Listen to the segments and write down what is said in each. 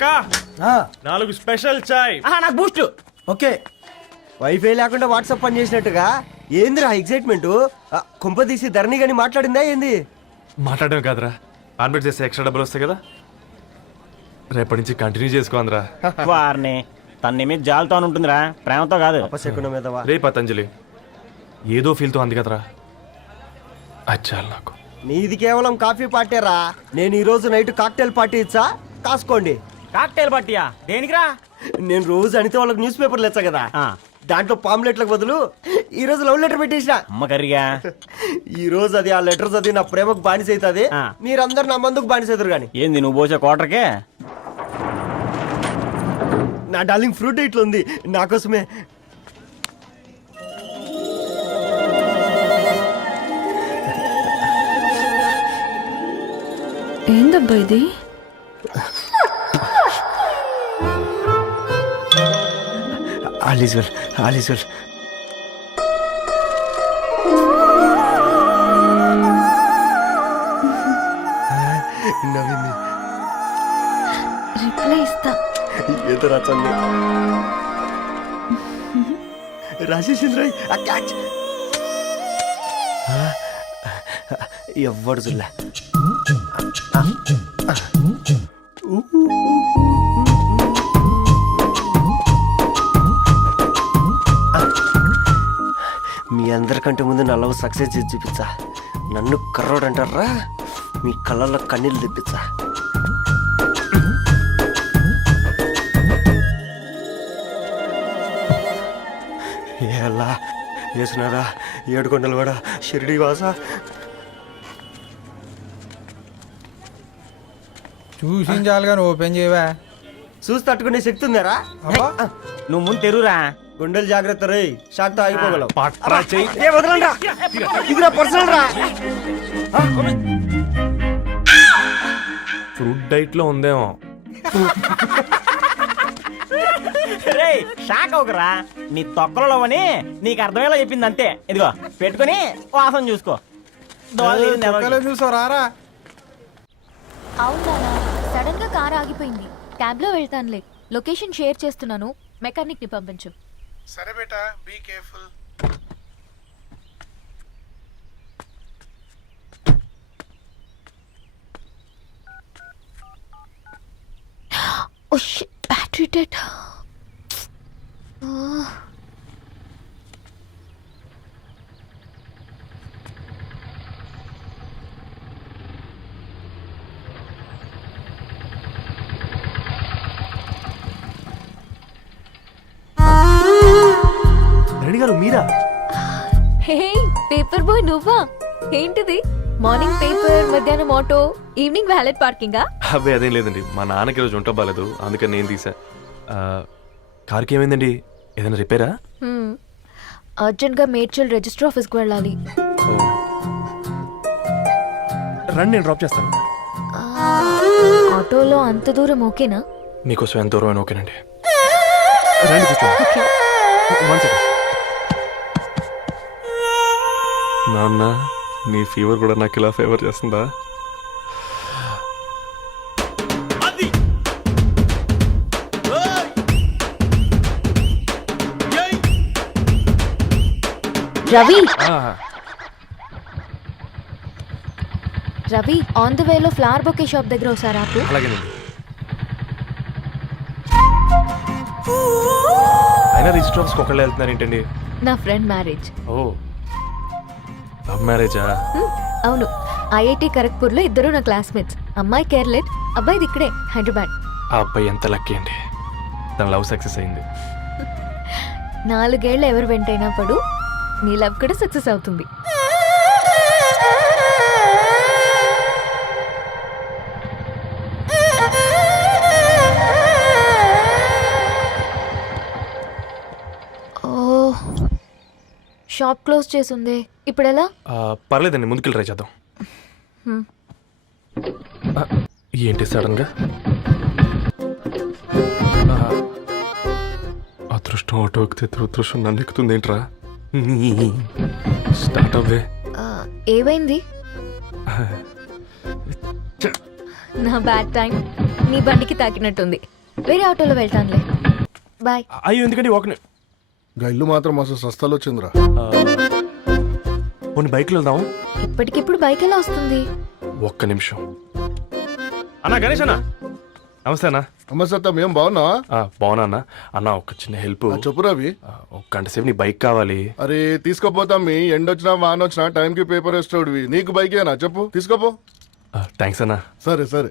కాకా 4 స్పెషల్ చాయ్. నాకు Boost. Okay. Wifi లేకుండా వాట్సాప్ పని చేసినట్టుగా ఏందిరా ఎక్సైట్మెంట్? కుంప తీసి ధరణి గాని మాట్లాడిందా ఏంది? మాట్లాడడం కాదురా, కాన్వర్ట్ చేస్తే ఎక్స్ట్రా డబ్బులు వస్తాయి కదా, రేపటి నుంచి కంటిన్యూ చేసుకో అందరా. వారిని తన మీద జాలతో ఉంటుందిరా, ప్రేమతో కాదు. అపశకునం మీదవా? రే పతంజలి, ఏదో ఫీల్తో అంది కదరా, అచ్చాలి నాకు. నీది కేవలం కాఫీ పార్టీరా. నేను ఈ రోజు నైట్ కాక్టైల్ పార్టీ ఇచ్చా, కాసుకోండి. కాక్టైల్ పార్టీయా? దేనికిరా? నేను రోజు అనితే వాళ్ళకి న్యూస్ పేపర్లు ఇచ్చా కదా, దాంట్లో పాంప్లెట్లకు బదులు ఈ రోజు లవ్ లెటర్ పెట్టేసిన. అమ్మ కర్రీగా ఈ రోజు అది ఆ లెటర్ చదివి నా ప్రేమకు బానిస అవుతుంది. మీరందరు నా మందుకు బానిస అవుతారు. కానీ ఏంది నువ్వు పోసే కోటర్కే? నా డార్లింగ్ ఫ్రూట్ ఇట్లా ఉంది నా కోసమే. ఏందబ్బా ఇది? All is well, all is well. నవ్వింది. రిప్లై ఇస్తా. ఏదో రాచండి రాజేసింద్ర క్యాచ్. ఎవ్వడు చూడలే. మీ అందరికంటే ముందు నా లవ్ సక్సెస్ చేసి చూపించా. నన్ను కర్రోడు అంటారా, మీ కళ్ళల్లో కన్నీళ్ళు తెప్పించా. ఎలా వేసినారా ఏడుకొండలు కూడా షిరిడి వాస. చూసించాలి కానీ ఓపెన్ చేయవా? చూసి తట్టుకునే శక్తి ఉందారా? నువ్వు ముందు తెరురా. గుండెలు జాగ్రత్త రే, షాక్తో ఆగిపోగలవు. పట్రా చెయ్యి. వదలండ్రా, ఇది నా పర్సనల్ రా. ఫ్రూట్ డైట్ లో ఉందేమో. రే షాక్ అవకరా, నీ తొక్కలలో అని నీకు అర్థమయ్యేలా చెప్పింది అంతే. ఇదిగో పెట్టుకొని వాసన చూసుకో. చూసారా? అవునా, సడన్ గా కార్ ఆగిపోయింది. క్యాబ్ లో వెళ్తానులే. లొకేషన్ షేర్ చేస్తున్నాను, మెకానిక్ ని పంపించు. సరే బేటా, be careful. Oh shit, battery dead. Reddy garu మీరా? హే పేపర్ బాయ్, నువ్వా? ఏంటిది? మార్నింగ్ పేపర్, మధ్యాహ్నం ఆటో, ఈవినింగ్ వ్యాలెట్ పార్కింగా? అబ్బాయి అదేం లేదండి, మా నాన్నకి రోజు ఉంట బాగాలేదు, అందుకని నేను తీసా. కార్కి ఏమైందండి? ఏదైనా రిపేరా? అర్జెంట్ గా మేడ్చల్ రిజిస్టర్ ఆఫీస్ కు వెళ్ళాలి. రండి, నేను డ్రాప్ చేస్తాను. ఆటోలో అంత దూరం ఓకేనా? మీకోసం ఎంత దూరం అయినా ఓకేనండి. రండి కూర్చోండి. One second. నాన్న, నీ ఫీవర్ కూడా నాకు ఇలా ఫేవర్ చేస్తుందా? రవి, రవి ఆన్ ద వేలో ఫ్లవర్ బొకే షాప్ దగ్గర ఒకసారి ఆపు. అలాగేనండి. అయినా రిజిస్టర్ ఆఫీస్కి ఒకళ్ళు వెళ్తున్నారు ఏంటండి? నా ఫ్రెండ్ మ్యారేజ్. ఓ, లవ్ మ్యారేజా? అవును, ఐఐటి ఖరగ్పూర్ లో ఇద్దరు నా క్లాస్మేట్స్. అమ్మాయి కేర్లెట్, అబ్బాయిది ఇక్కడే హైదరాబాద్. ఆ అబ్బాయి ఎంత లక్కీ అండి, తన లవ్ సక్సెస్ అయింది. 4 ఏళ్ళు ఎవరు వెంటైనా పడు, నీ లవ్ కూడా సక్సెస్ అవుతుంది. షాప్ క్లోజ్ చేసింది, ఇప్పుడు ఎలా? పర్లేదండి, ముందుకెళ్ళి ట్రై చేద్దాం. ఏంటి సడన్ గా? అదృష్టం ఆటో ఎక్కితే దురదృష్టం నన్ను ఎక్కుతుంది ఏంట్రా? స్టార్ట్ అవ్వే. ఏమైంది? నా బ్యాడ్ టైం నీ బండికి తాకినట్టుంది. వేరే ఆటోలో వెళ్తానులే. బాయ్. అయ్యో ఎందుకండి ఒక గా ఇల్లు మాత్రం మస్తు సస్తాలు వచ్చిందిరా. కొన్ని బైక్లో వెళ్దాం. ఇప్పటికిప్పుడు బైక్ ఎలా వస్తుంది? ఒక్క నిమిషం. అన్నా గణేష్ అన్న, నమస్తే అన్న. నమస్తే, ఏం బాగున్నావా? బాగున్నా అన్న. అన్న ఒక చిన్న హెల్ప్. చెప్పు రవి. ఒక గంట సేపు నీ బైక్ కావాలి. అరే తీసుకోపోతాం, మీ ఎండొచ్చినా వాన వచ్చినా టైంకి పేపర్ వేస్తాడువి. నీకు బైకేనా చెప్పు, తీసుకోపో. థ్యాంక్స్ అన్న. సరే సరే.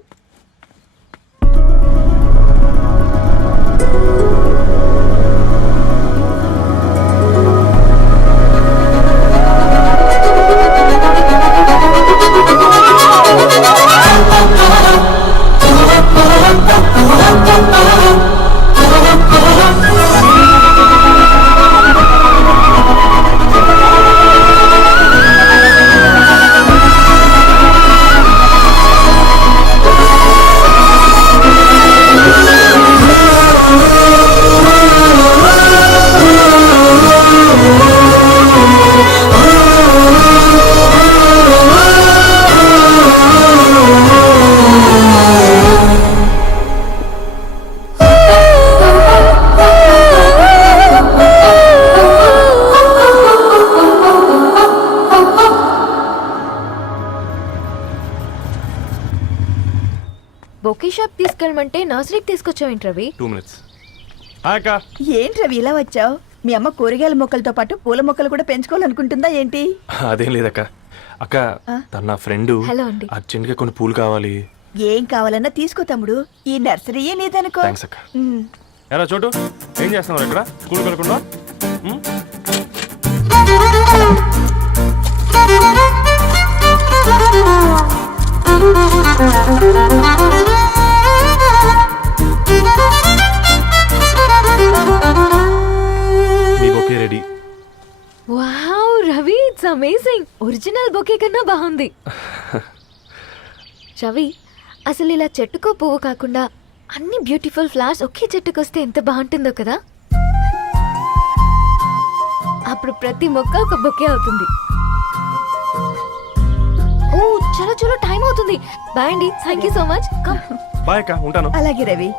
బొకే షాప్ తీసుకెళ్ళమంటే నర్సరీకి తీసుకొచ్చావేంటి రవి? 2 minutes. అక్క ఏంటి రవి ఇలా వచ్చావు? మీ అమ్మ కూరగాయల మొక్కలతో పాటు పూల మొక్కలు కూడా పెంచుకోవాలనుకుంటుందా ఏంటి? అదేం లేదక్క. అక్క తన నా ఫ్రెండ్. హలో అండి. అర్జెంట్గా కొన్ని పూలు కావాలి. ఏం కావాలన్నా తీసుకో తమ్ముడు, ఈ నర్సరీయే నీదనుకో. థ్యాంక్స్ అక్క. ఎలా చోటు ఏం చేస్తున్నావు ఇక్కడ? స్కూల్ కలకుండా మీ bouquet ready. Wow Ravi, it's amazing. Original bouquet కన్నా బాగుంది. రవి, అసలు ఇలా చెట్టుకో పువ్వు కాకుండా అన్ని బ్యూటిఫుల్ ఫ్లవర్స్ ఒకే చెట్టుకు వస్తే ఎంత బాగుంటుందో కదా. అప్పుడు ప్రతి మొక్క ఒక బొకే అవుతుంది. ఓ చలో చలో, టైం అవుతుంది. బాయ్ అండి, thank you so much. Come. Bye అక్క, ఉంటాను. అలాగే రవి.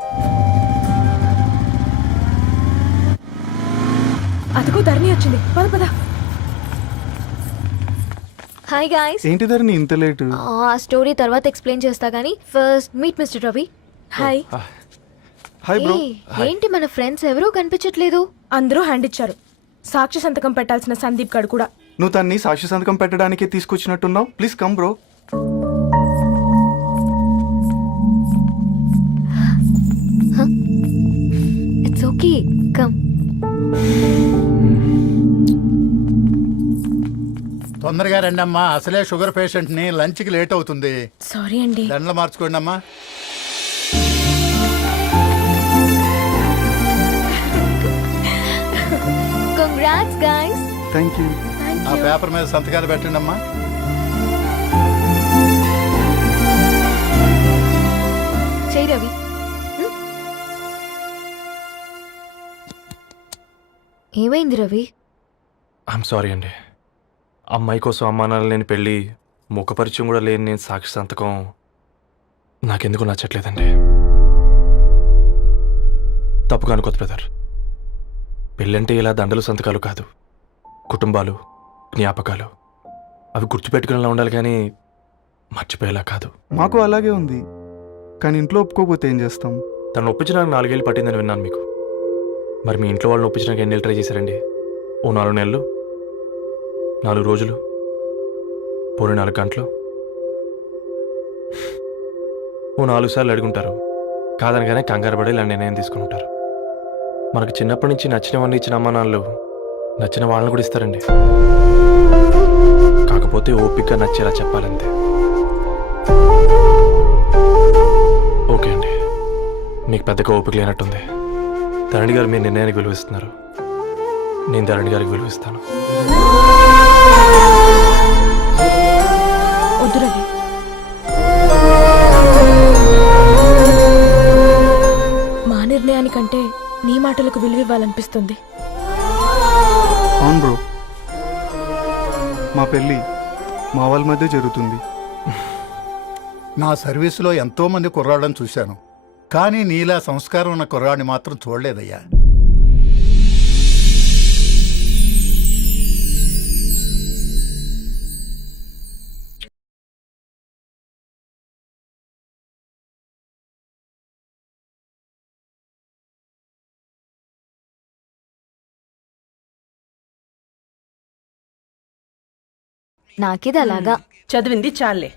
అదిగో ధరణి వచ్చింది, పద పద. Hi guys. ఏంటి ధరణి ఇంత లేటు? ఆ స్టోరీ తర్వాత ఎక్స్ప్లెయిన్ చేస్తా గానీ first meet mister Ravi. Hi. Hi bro. ఏంటి మన ఫ్రెండ్స్ ఎవరూ కనిపించట్లేదు? అందరూ హ్యాండ్ ఇచ్చారు. సాక్షి సంతకం పెట్టాల్సిన సందీప్ గడు కూడా. నువ్వు తన్ని సాక్షి సంతకం పెట్టడానికే తీసుకొచ్చినట్టున్నావు. Please come bro. It's okay, come. తొందరగా రండి అమ్మా, అసలే షుగర్ పేషెంట్ ని, లంచ్ కి లేట్ అవుతుంది. సారీ అండి. దండలు మార్చుకోండి అమ్మా. Congrats guys. Thank you. ఆ పేపర్ మీద సంతకాలు పెట్టండి అమ్మా. చెయ్ రవి. ఏమైంది రవి? ఐఎమ్ సారీ అండి. అమ్మాయి కోసం అమ్మానాలు లేని పెళ్ళి, ముఖపరిచయం కూడా లేని నేను సాక్షి సంతకం నాకెందుకు నచ్చట్లేదండి. తప్పుగా అనుకోదు బ్రదర్. పెళ్ళంటే ఇలా దండలు సంతకాలు కాదు, కుటుంబాలు, జ్ఞాపకాలు. అవి గుర్తుపెట్టుకునేలా ఉండాలి కానీ మర్చిపోయేలా కాదు. మాకు అలాగే ఉంది, కానీ ఇంట్లో ఒప్పుకోకపోతే ఏం చేస్తాం? తను ఒప్పించడానికి 4 ఏళ్ళు పట్టిందని విన్నాను మీకు. మరి మీ ఇంట్లో వాళ్ళని ఒప్పించడానికి ఎన్ని ఏళ్ళు ట్రై చేశారండి? ఓ 4 నెలలు, 4 రోజులు, పోనీ 4 గంటలు, ఓ 4 సార్లు అడుగుంటారు. కాదనగానే కంగారు పడి ఇలా నిర్ణయం తీసుకుని ఉంటారు. మనకు చిన్నప్పటి నుంచి నచ్చినవన్నీ ఇచ్చిన అమ్మానాళ్ళు నచ్చిన వాళ్ళని కూడా ఇస్తారండి. కాకపోతే ఓపికగా నచ్చేలా చెప్పాలంతే. ఓకే అండి, మీకు పెద్దగా ఓపిక లేనట్టుంది. ధరణి గారు మీ నిర్ణయానికి విలువిస్తున్నారు, నేను ధరణి గారికి విలువిస్తాను. వద్దు రవి. మా నిర్ణయానికంటే నీ మాటలకు విలువ ఇవ్వాలనిపిస్తుంది. అవును బ్రో, మా పెళ్ళి మా వాళ్ళ మధ్య జరుగుతుంది. నా సర్వీసులో ఎంతో మంది కుర్రాళ్ళని చూశాను, కానీ నీలా సంస్కారం ఉన్న కుర్రాడిని మాత్రం చూడలేదయ్యా. నాకిది అలాగా. చదివింది చాలే.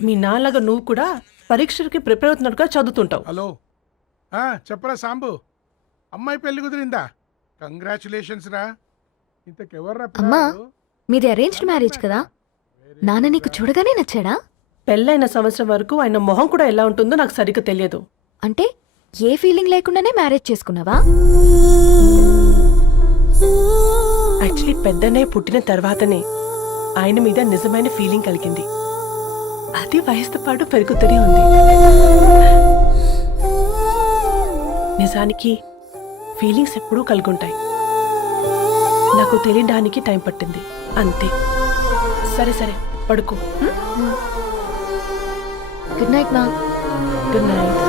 మీ నాన్నగా నువ్వు కూడా పరీక్షలకి ప్రిపేర్ అవుతున్నట్టుగా చదువుతుంటావు. హలో చెప్పరా సాంబు, అమ్మాయి పెళ్లి కుదిరిందా? కంగ్రాచులేషన్స్ రా. ఇంతకెవర్రా అమ్మా, పిల్లాడు? మీది అరేంజ్డ్ మ్యారేజ్ కదా? నాన్న నీకు చూడగానే నచ్చాడా? పెళ్ళైన సంవత్సరం వరకు ఆయన మొహం కూడా ఎలా ఉంటుందో నాకు సరిగ్గా తెలియదు. అంటే ఏ ఫీలింగ్ లేకుండానే మ్యారేజ్ చేసుకున్నావా? యాక్చువల్లీ పెద్దనే పుట్టిన తర్వాతనే ఆయన మీద నిజమైన ఫీలింగ్ కలిగింది. అది వయసుతో పాటు పెరుగుతూనే ఉంది. నిజానికి ఫీలింగ్స్ ఎప్పుడూ కలుగుంటాయి. నాకు తెలియడానికి టైం పట్టింది అంతే. సరే సరే పడుకో. గుడ్ నైట్ మా. Good night.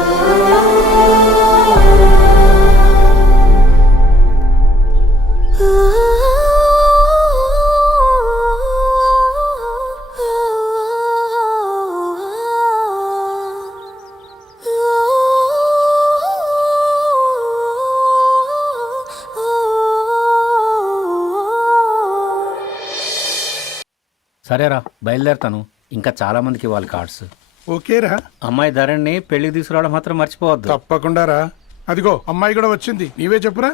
సరేరా, బయలుదేరుతాను. ఇంకా చాలా మందికి ఇవ్వాలి కార్డ్స్. ఓకేరా, అమ్మాయి ధరణి పెళ్లికి తీసుకురావడం మాత్రం మర్చిపోవద్దు. తప్పకుండా రా. అదిగో అమ్మాయి కూడా వచ్చింది, నీవే చెప్పురా.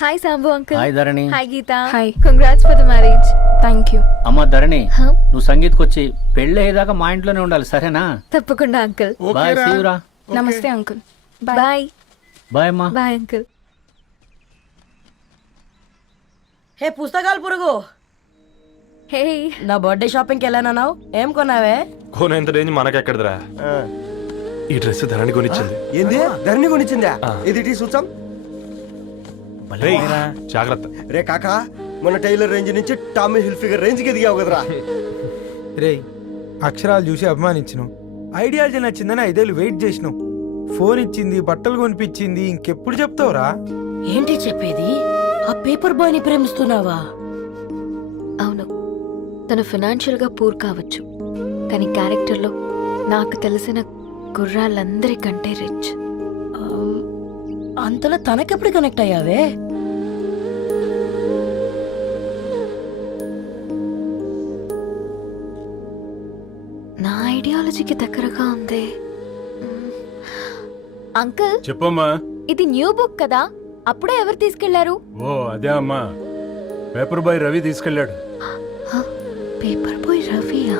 Hi Sambu uncle. Hi Dharani. Hi Geetha. Hi. Congrats for the marriage. Thank you. అమ్మ ధరణి, నువ్వు సంగీత్కి వచ్చి పెళ్లి అయ్యేదాకా మా ఇంట్లోనే ఉండాలి, సరేనా? తప్పకుండా అంకుల్. బాయ్, ఓకేరా? సీయురా. నమస్తే అంకుల్. బాయ్. బాయ్ అమ్మా. Bye uncle. హే పుస్తకాలు పురుగు, హే నా బర్త్డే షాపింగ్కి వెళ్ళానన్నావు, ఏం కొన్నావే? కోనేంత రేంజ్ మనకెక్కడదిరా? ఈ డ్రెస్ ధరణి కొనిచ్చింది. ఏంది ధరణి కొనిచ్చిందా? ఇది టీ సూచం. రేయ్, జాగ్రత్త. రే కాకా, మన టైలర్ రేంజ్ నుంచి టామీ హిల్ఫిగర్ రేంజ్ కి ఎదిగావు కదరా. రే, అక్షరాలు చూసి అభిమానించను, ఐడియాలజీ నచ్చిందని 5 ఏళ్ళు వెయిట్ చేసినావు. ఫోన్ ఇచ్చింది, బట్టలు కొనిపించింది, ఇంకెప్పుడు చెప్తావురా? ఏంటి చెప్పేది? ఆ పేపర్ బాయ్ ని ప్రేమిస్తున్నావా? అవును, తను ఫినాన్షియల్గా పూర్ కావచ్చు, కానీ క్యారెక్టర్లో నాకు తెలిసిన కుర్రాళ్ళందరికంటే రిచ్. అంతలో తనకెప్పుడు కనెక్ట్ అయ్యావే? నా ఐడియాలజీకి దగ్గరగా ఉంది. అంకుల్ చెప్పమ్మా. ఇది న్యూ బుక్ కదా, అప్పుడే ఎవరు తీసుకెళ్లారు? ఓ అదే అమ్మా, పేపర్ బాయ్ రవి తీసుకెళ్ళాడు. పేపర్ బాయ్ రవియా?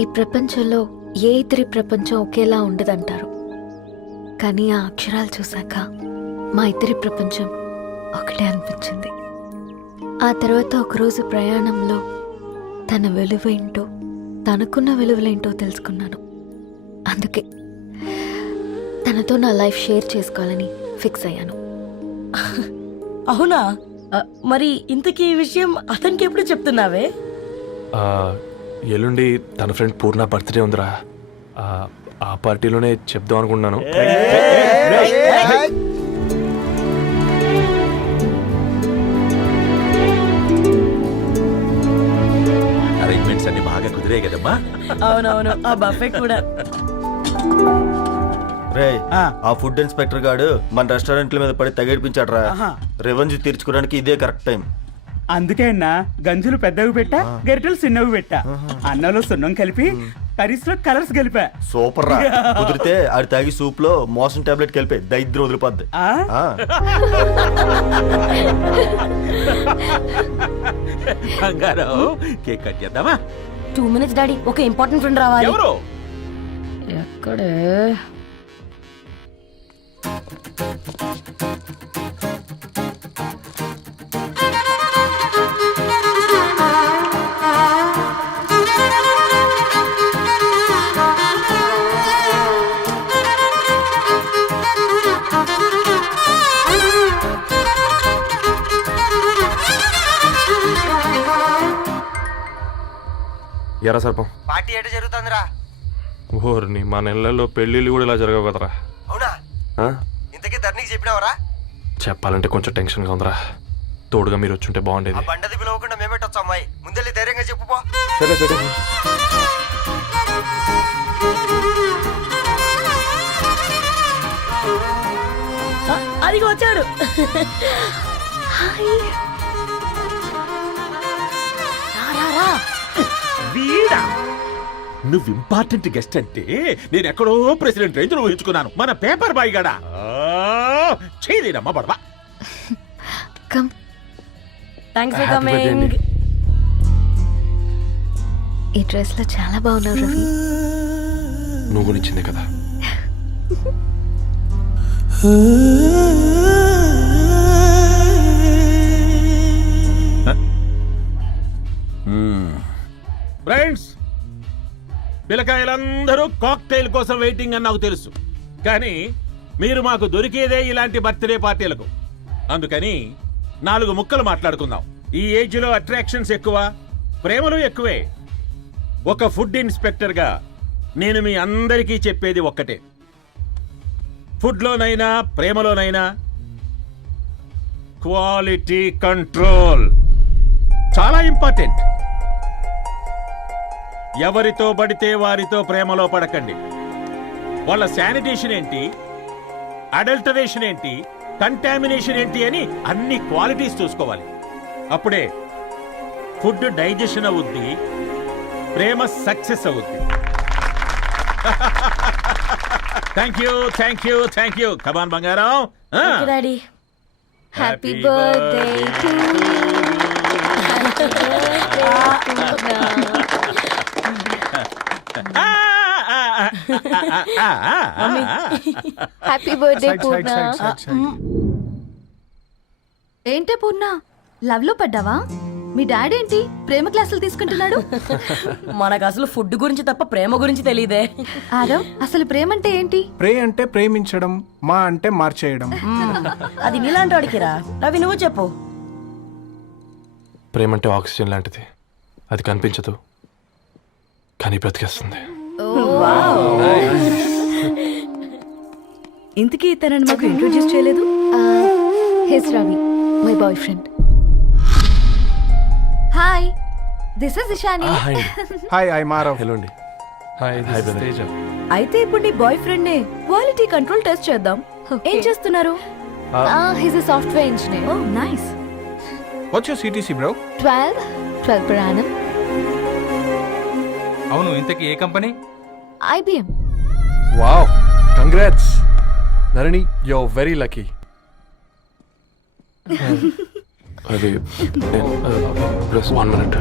ఈ ప్రపంచంలో ఏ ఇద్దరి ప్రపంచం ఒకేలా ఉండదంటారు, కానీ ఆ అక్షరాలు చూశాక మా ఇద్దరి ప్రపంచం ఒకటే అనిపించింది. ఆ తర్వాత ఒకరోజు ప్రయాణంలో తన విలువేంటో, తనకున్న విలువలేంటో తెలుసుకున్నాను. అందుకే తనతో నా లైఫ్ షేర్ చేసుకోవాలని ఫిక్స్ అయ్యాను. అవునా? మరి ఇంతకీ ఈ విషయం అతనికి ఎప్పుడు చెప్తున్నావే? ఎల్లుండి తన ఫ్రెండ్ పూర్ణ బర్త్డే ఉందిరా. ఆ పార్టీలోనే చెప్దాం అనుకున్నాను. అరేంజ్మెంట్స్ అన్ని బాగా కుదిరాయి కదమ్మా. అవునవును, ఆ బఫే కూడా. రే, ఆ ఫుడ్ ఇన్స్పెక్టర్ గాడు మన రెస్టారెంట్ల మీద పడి తగేడిపించాడు రా. రెవెన్యూ తీర్చుకోవడానికి ఇదే కరెక్ట్ టైం. అందుకే అన్న గంజులు పెద్దవి పెట్టా, గరిటెలు చిన్నవి పెట్టా. అన్నంలో సున్నం కలిపి, కర్రీస్లో కలర్స్ కలిపా. సూపర్ రా. కుదిరితే ఆడి తాగి సూప్ లో మోషన్ టాబ్లెట్ కలిపి దరిద్రం వదిలిపోద్ది. బంగారం, కేక్ కట్ చేద్దామా? 2 minutes డాడీ, ఒక ఇంపార్టెంట్ ఫ్రెండ్ రావాలి. ఎవరు? ఎక్కడే? ఎరా సర్పం పార్టీ ఎట జరుగుతుందిరా? ఓర్ని మా నెలల్లో పెళ్ళిళ్ళు కూడా ఇలా జరగవు కదరా. అవునా? ఆ? ఇంతకీ ధరణికి చెప్పినావరా? చెప్పాలంటే కొంచెం టెన్షన్గా ఉందిరా. తోడుగా మీరు వచ్చుంటే ఆ బాగుండేది. బండది పిలవకుండా మేమెట్టొచ్చు అమ్మాయి. ముందెళ్ళి ధైర్యంగా చెప్పుపో. సరే సరే. అదిగో వచ్చాడు. వీడా నువ్వు ఇంపార్టెంట్ గెస్ట్ అంటే నేను ఎక్కడో ప్రెసిడెంట్ రేంజ్ లో ఊహించుకున్నాను. మన పేపర్ బాయ్ గడా చేయలేనమ్మా బడవా. Come. Thanks for Happy birthday coming. అండి. ఈ డ్రెస్ లో చాలా బాగున్నావు రవి. నువ్వు గురించిందే కదా. ఫ్రెండ్స్, పిల్లకాయలందరూ కాక్టైల్ కోసం వెయిటింగ్ అని నాకు తెలుసు. కానీ మీరు మాకు దొరికేదే ఇలాంటి బర్త్డే పార్టీలకు. అందుకని 4 ముక్కలు మాట్లాడుకుందాం. ఈ ఏజ్ లో అట్రాక్షన్స్ ఎక్కువ, ప్రేమలు ఎక్కువే. ఒక ఫుడ్ ఇన్స్పెక్టర్ గా నేను మీ అందరికీ చెప్పేది ఒక్కటే. ఫుడ్ లోనైనా ప్రేమలోనైనా క్వాలిటీ కంట్రోల్ చాలా ఇంపార్టెంట్. ఎవరితో పడితే వారితో ప్రేమలో పడకండి. వాళ్ళ శానిటేషన్ ఏంటి, అడల్టరేషన్ ఏంటి, కంటామినేషన్ ఏంటి అని అన్ని క్వాలిటీస్ చూసుకోవాలి. అప్పుడే ఫుడ్ డైజెషన్ అవుద్ది, ప్రేమ సక్సెస్ అవుద్ది. Thank you thank you thank you. Come on బంగారం. Daddy. Happy birthday to happy birthday Purna. ఏంటే పూర్ణ, లవ్ లో పడ్డావా? మీ డాడీ ఏంటి ప్రేమ క్లాసులు తీసుకుంటున్నాడు? మనకు అసలు ఫుడ్ గురించి తప్ప ప్రేమ గురించి తెలియదే. ఆరవ్, అసలు ప్రేమ అంటే ఏంటి? ప్రే అంటే ప్రేమించడం, మా అంటే మార్చేయడం. అది నీలాంటి వాడికిరా. రవి నువ్వు చెప్పు. ప్రేమ అంటే ఆక్సిజన్ లాంటిది. అది కనిపించదు కానీ బ్రతికేస్తుంది. ఇంతకీ తనని మాకు ఇంట్రొడ్యూస్ చేయలేదు. He's Ravi, my boy friend. Hi, this is Ishani. Hi, I మారవ్. హలో అండి. హాయ్ తేజ. అయితే ఇప్పుడు నీ బాయ్ ఫ్రెండ్ నే క్వాలిటీ కంట్రోల్ టెస్ట్ చేద్దాం. ఏం చేస్తున్నారు? He's a software engineer. Oh nice. What's your CTC bro? 12 per annum. అవును, ఇంతకీ ఏ company? IBM. Wow, congrats Dharani, you are very lucky. అది ప్లస్ 1 minute.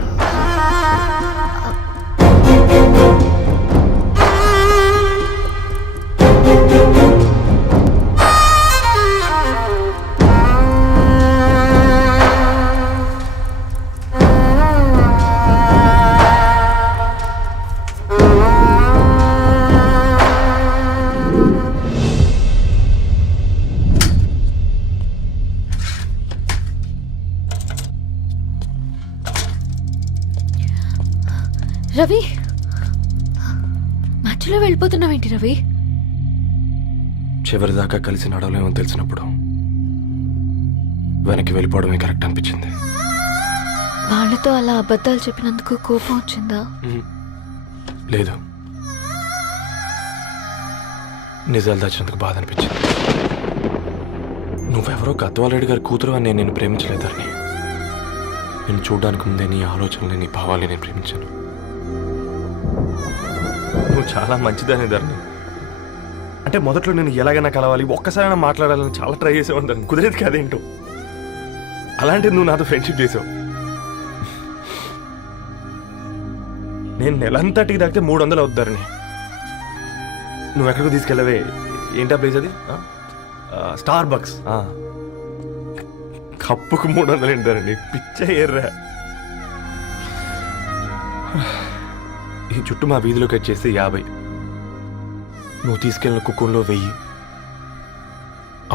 రవి, మధ్యలో వెళ్ళిపోతున్నావేంటి రవి? చివరిదాకా కలిసి నడవలేమని తెలిసినప్పుడు వెనక్కి వెళ్ళిపోవడమే కరెక్ట్ అనిపించింది. వాళ్ళతో అలా అబద్ధాలు చెప్పినందుకు కోపం వచ్చిందా? లేదు, నిజాలు దాచినందుకు బాధ అనిపించింది. నువ్వెవరో గద్వాలరెడ్డి గారి కూతురు అని నేను నిన్ను ప్రేమించలేదని. నేను చూడడానికి ముందే నీ ఆలోచనలు, నీ భావాలు నేను ప్రేమించాను. నువ్వు చాలా మంచిదని ధరణి. అంటే మొదట్లో నేను ఎలాగైనా కలవాలి, ఒక్కసారైనా మాట్లాడాలని చాలా ట్రై చేసేవాడిని ధరణి. కుదిరేది కాదేంటో. అలాంటిది నువ్వు నాతో ఫ్రెండ్షిప్ చేసావు. నేను నెలంతటికి తాగితే 300 అవుతారని. నువ్వు ఎక్కడికి తీసుకెళ్ళవే? ఏంటా ప్లేస్ అది? Star bucks. కప్పుకు 300 ఏంటారండి, పిచ్చ ఎర్రా. ఈ చుట్టూ మా వీధిలో కట్ చేస్తే 50. నువ్వు తీసుకెళ్ళిన కుక్కర్లో 1000.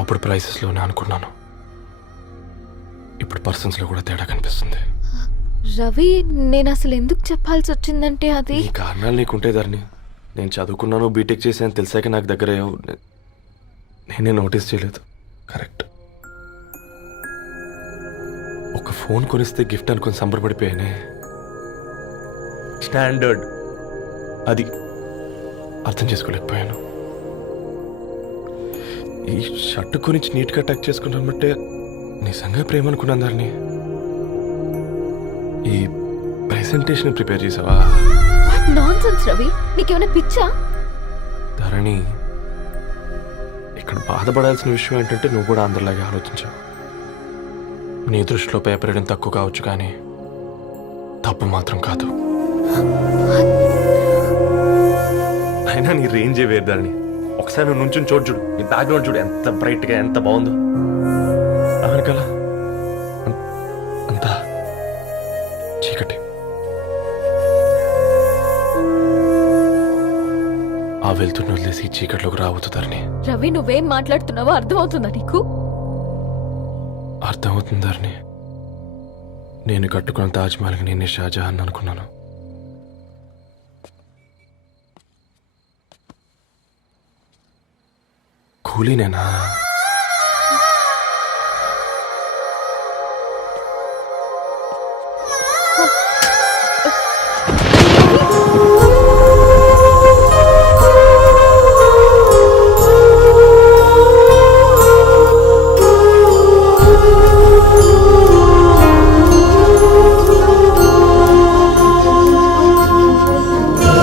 అప్పుడు ప్రైసెస్లోనే అనుకున్నాను, ఇప్పుడు పర్సన్స్లో కూడా తేడా కనిపిస్తుంది. రవి నేను అసలు ఎందుకు చెప్పాల్సి వచ్చిందంటే అది నీ కారణాలు నీకుంటే ధరణి. నేను చదువుకున్నాను, బీటెక్ చేశాను తెలిసాక నాకు దగ్గర నేనే నోటీస్ చేయలేదు. కరెక్ట్. ఒక ఫోన్ కొనిస్తే గిఫ్ట్ అనుకుని సంబరపడిపోయానే. స్టాండర్డ్ అది అర్థం చేసుకోలేకపోయాను. ఈ షర్ట్ గురించి నీట్గా టక్ చేసుకున్నామంటే నిజంగా ప్రేమ అనుకున్నాను దాన్ని. ఈ ప్రెజెంటేషన్ ప్రిపేర్ చేసావా? నాన్సెన్స్ రవి, నీకేమైనా పిచ్చా? ధరణి, ఇక్కడ బాధపడాల్సిన విషయం ఏంటంటే నువ్వు కూడా అందరిలాగే ఆలోచించావు. నీ దృష్టిలో పేపర్ వేయడం తక్కువ కావచ్చు కానీ తప్పు మాత్రం కాదు. అయినా నీ రేంజే వేరు ధరణి. ఒకసారి నువ్వు నుంచుని చూడు, నీ బ్యాక్గ్రౌండ్ చూడు ఎంత బ్రైట్గా ఎంత బాగుందో. వెనకాల అంతా చీకటి. ఆ వెళ్తున్న వదిలేసి ఈ చీకట్లోకి రావుతుందని రవి నువ్వేం మాట్లాడుతున్నావో అర్థమవుతుందా నీకు? అర్థమవుతుందని నేను కట్టుకున్న తాజ్మహల్కి నేనే షాజహాన్ అనుకున్నాను. కూలీనేనా?